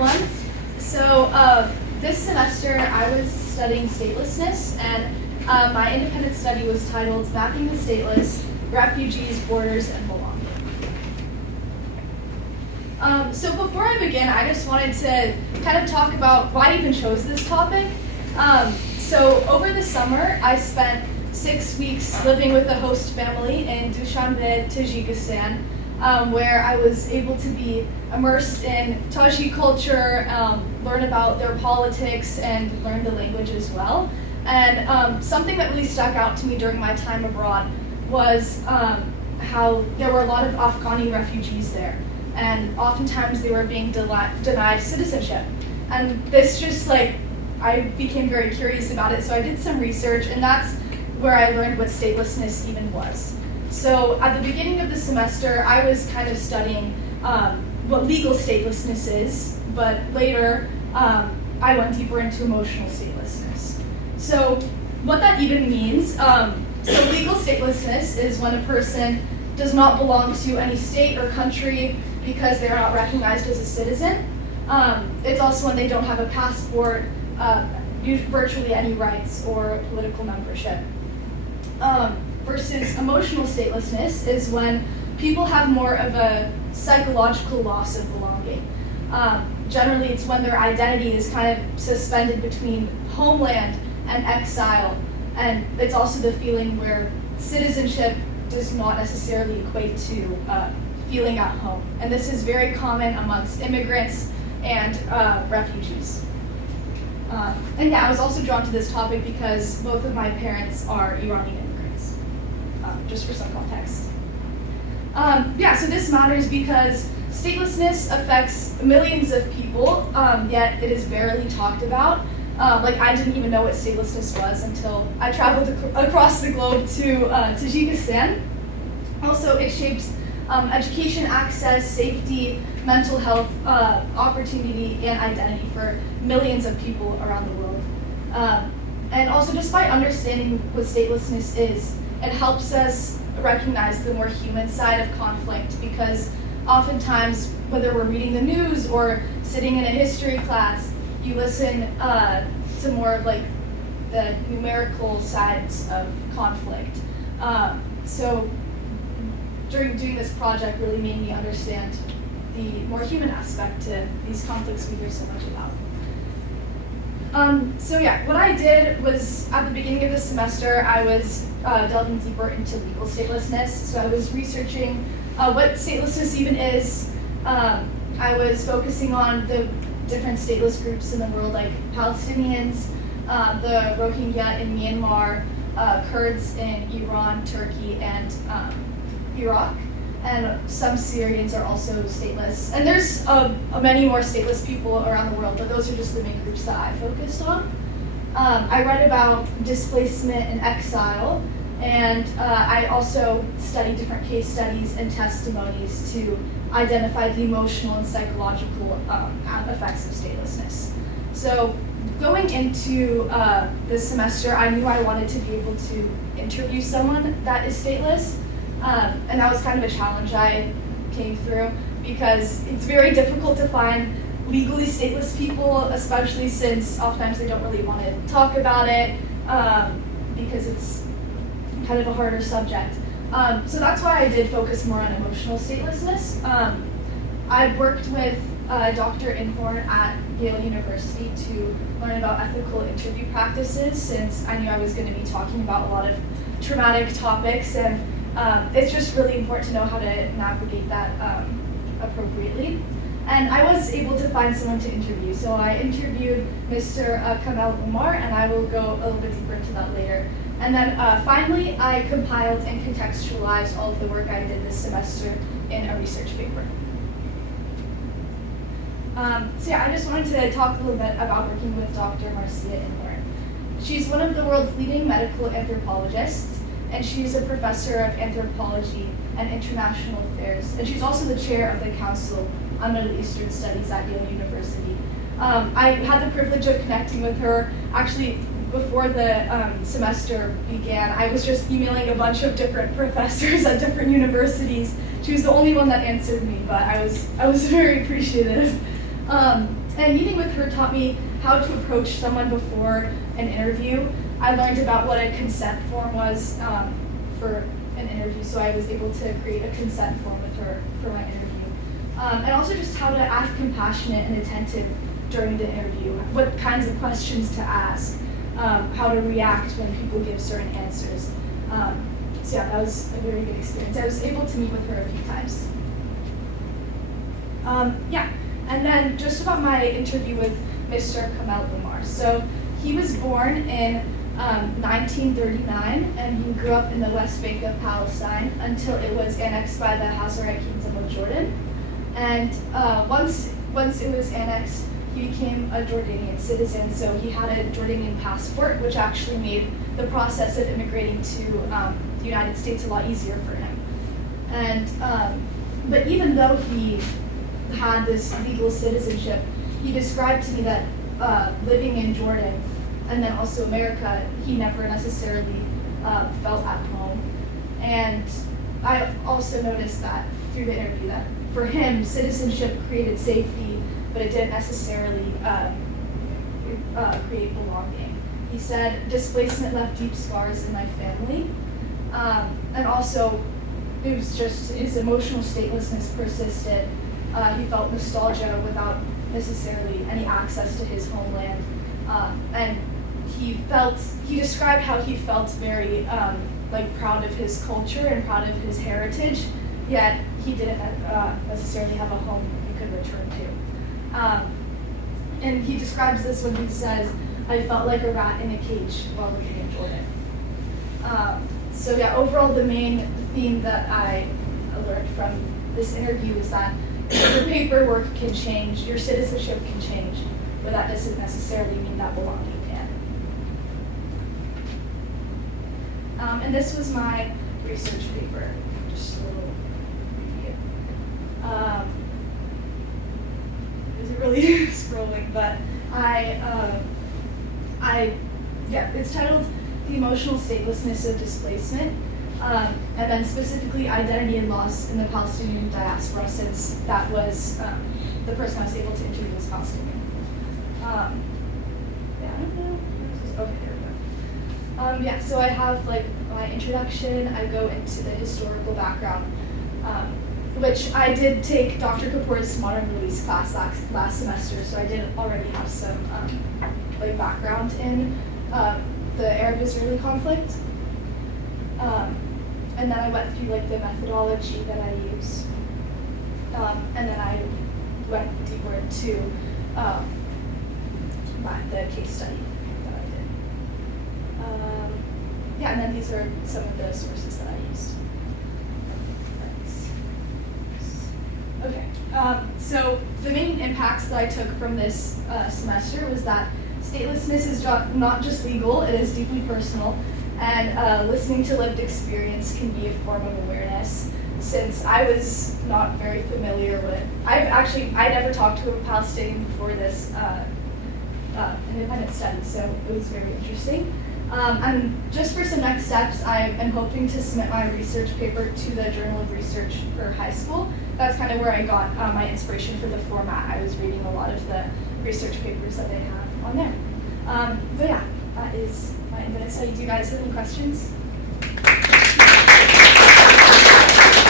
everyone. This semester I was studying statelessness, and my independent study was titled Mapping the Stateless, Refugees, Borders, and Belonging. So before I begin, I just wanted to kind of talk about why I even chose this topic. So over the summer, I spent 6 weeks living with a host family in Dushanbe, Tajikistan, where I was able to be immersed in Tajik culture, learn about their politics, and learn the language as well. And something that really stuck out to me during my time abroad was how there were a lot of Afghani refugees there. And oftentimes they were being denied citizenship. And this just I became very curious about it, so I did some research, and that's where I learned what statelessness even was. So at the beginning of the semester, I was kind of studying what legal statelessness is, but later I went deeper into emotional statelessness. So what that even means, so legal statelessness is when a person does not belong to any state or country because they're not recognized as a citizen. It's also when they don't have a passport, virtually any rights or political membership. Versus emotional statelessness is when people have more of a psychological loss of belonging. Generally, it's when their identity is kind of suspended between homeland and exile, and it's also the feeling where citizenship does not necessarily equate to feeling at home. And this is very common amongst immigrants and refugees. And yeah, I was also drawn to this topic because both of my parents are Iranian immigrants, just for some context. So this matters because statelessness affects millions of people, yet it is barely talked about. I didn't even know what statelessness was until I traveled across the globe to Tajikistan. Also, it shapes education access, safety, mental health, opportunity, and identity for millions of people around the world. And also, just by understanding what statelessness is, it helps us recognize the more human side of conflict, because oftentimes, whether we're reading the news or sitting in a history class, you listen to more of the numerical sides of conflict. So during doing this project really made me understand the more human aspect to these conflicts we hear so much about. What I did was, at the beginning of the semester, I was delving deeper into legal statelessness. So I was researching what statelessness even is. I was focusing on the different stateless groups in the world, like Palestinians, the Rohingya in Myanmar, Kurds in Iran, Turkey, and Iraq, and some Syrians are also stateless. And there's many more stateless people around the world, but those are just the main groups that I focused on. I read about displacement and exile, and I also studied different case studies and testimonies to identify the emotional and psychological effects of statelessness. So going into this semester, I knew I wanted to be able to interview someone that is stateless. And that was kind of a challenge I came through, because it's very difficult to find legally stateless people, especially since oftentimes they don't really want to talk about it, because it's kind of a harder subject. So that's why I did focus more on emotional statelessness. I worked with Dr. Inhorn at Yale University to learn about ethical interview practices, since I knew I was going to be talking about a lot of traumatic topics, and it's just really important to know how to navigate that appropriately. And I was able to find someone to interview. So I interviewed Mr. Kamal Umar, and I will go a little bit deeper into that later. And then finally, I compiled and contextualized all of the work I did this semester in a research paper. I just wanted to talk a little bit about working with Dr. Marcia Inhorn. She's one of the world's leading medical anthropologists, and she's a professor of anthropology and international affairs, and she's also the chair of the Council on Middle Eastern Studies at Yale University. I had the privilege of connecting with her actually before the semester began. I was just emailing a bunch of different professors at different universities. She was the only one that answered me, but I was very appreciative. And meeting with her taught me how to approach someone before an interview. I learned about what a consent form was for an interview, so I was able to create a consent form with her for my interview. And also just how to act compassionate and attentive during the interview, what kinds of questions to ask, how to react when people give certain answers. So yeah, that was a very good experience. I was able to meet with her a few times. And then just about my interview with Mr. Kamal Umar. So he was born in 1939, and he grew up in the West Bank of Palestine until it was annexed by the Hausaite Kingdom of Jordan. And once it was annexed, he became a Jordanian citizen, so he had a Jordanian passport, which actually made the process of immigrating to the United States a lot easier for him. And but even though he had this legal citizenship, he described to me that living in Jordan and then also America, he never necessarily felt at home. And I also noticed that through the interview that for him, citizenship created safety, but it didn't necessarily create belonging. He said, displacement left deep scars in my family. And also, it was just his emotional statelessness persisted. He felt nostalgia without necessarily any access to his homeland. And he described how he felt very proud of his culture and proud of his heritage, yet he didn't necessarily have a home he could return to. And he describes this when he says, I felt like a rat in a cage while living in Jordan. So yeah, overall the main theme that I learned from this interview is that your paperwork can change, your citizenship can change, but that doesn't necessarily mean that belonging can. And this was my research paper, just a little review. It was really scrolling, but it's titled The Emotional Statelessness of Displacement, and then specifically identity and loss in the Palestinian diaspora, since that was the person I was able to interview was Palestinian. I don't know. Okay, there we go. So I have my introduction. I go into the historical background, which I did take Dr. Kapoor's modern release class last semester, so I did already have some background in the Arab-Israeli conflict. And then I went through the methodology that I use, and then I went deeper into the case study that I did. And then these are some of the sources that I used. Okay, so the main impacts that I took from this semester was that statelessness is not just legal, it is deeply personal, and listening to lived experience can be a form of awareness. Since I was not very familiar with, I never talked to a Palestinian before this independent study, so it was very interesting. And just for some next steps, I am hoping to submit my research paper to the Journal of Research for high school. That's kind of where I got my inspiration for the format. I was reading a lot of the research papers that they have on there. But yeah, that is my independent study. Do you guys have any questions?